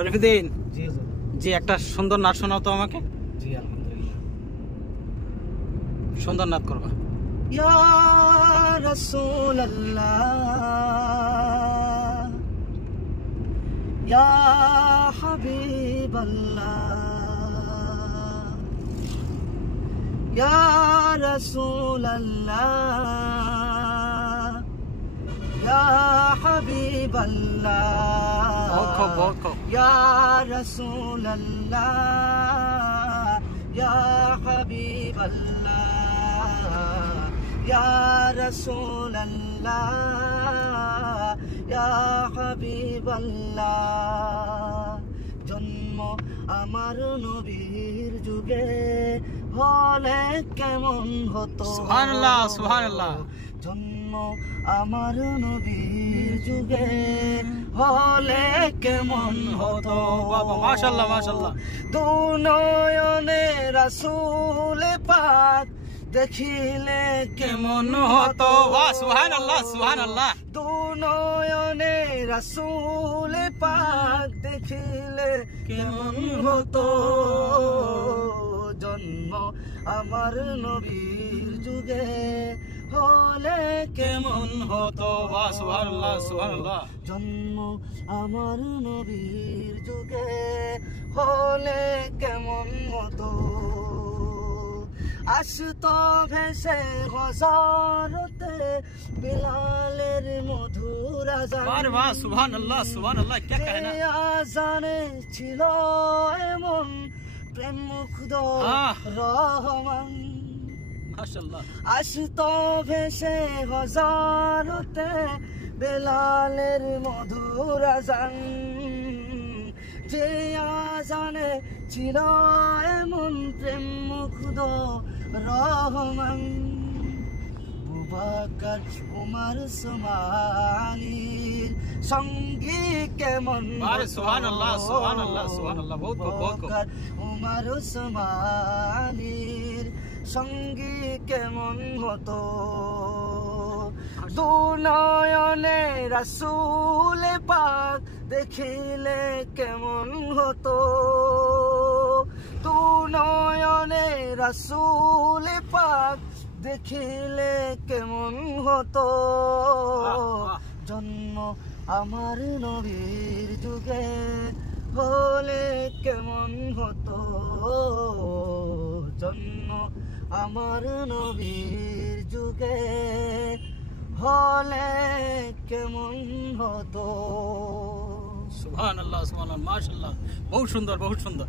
শরীফুদ্দিন, জি হুজুর। জি একটা সুন্দর নাচ শোনাও তো আমাকে। জি আলহামদুলিল্লাহ। সুন্দর নাচ করবা। ইয়া রাসূলুল্লাহ, ইয়া হাবিবাল্লাহ, ইয়া রাসূলুল্লাহ, ইয়া হাবিবাল্লাহ, ইয়া রাসূলুল্লাহ, ইয়া হাবিবাল্লাহ, ইয়া রাসূলুল্লাহ, ইয়া হাবিবাল্লাহ। জন্ম আমার নবীর যুগে হলে কেমন হতো। সুবহানাল্লাহ, সুবহানাল্লাহ। জন্ম আমার নবীর যুগে হলে কেমন হতো। বাবা, মাশাআল্লাহ, মাশাআল্লাহ। দু নয়নে রাসূল পাক দেখিলে কেমন হতো। বাহ, সুবহানাল্লাহ, সুবহানাল্লাহ। দু নয়নে রাসূল পাক দেখিলে কেমন হতো। জন্ম আমার নবীর যুগে হলে কেমন হতো। বাহ, সুবহানাল্লাহ, সুবহানাল্লাহ। জন্ম আমার নবীর যুগে হলে কেমন হতো। আসতো ভেসে হযরতে বিলালের মধুর আযান। বাহ, সুবহানাল্লাহ, সুবহানাল্লাহ। কে কহে না। আযানে ছিল এমন প্রেম মুগ্ধ রহমান। মাশাআল্লাহ। আসতো ভেসে হযরতে বিলালের মধুর আযান। যে আযানে ছিল এমন প্রেম মুগ্ধ রহমান। বুবকর উমর উসমানীর সঙ্গী কেমন আরে সুবহানাল্লাহ, সুবহানাল্লাহ, সুবহানাল্লাহ। বহুত বহুত। বুবকর উমর উসমানীর সঙ্গী কেমন হতো। দু নয়নে রাসূল পাক দেখিলে কেমন হতো। দু নয়নে রাসূল পাক দেখিলে কেমন হতো। জন্ম আমার নবীর যুগে হলে কেমন হতো। জন্ম আমার নবীর যুগে হলে কেমন হতো। সুবহানাল্লাহ, সুবহানাল্লাহ, মাশাআল্লাহ। বহুত সুন্দর, বহুত সুন্দর।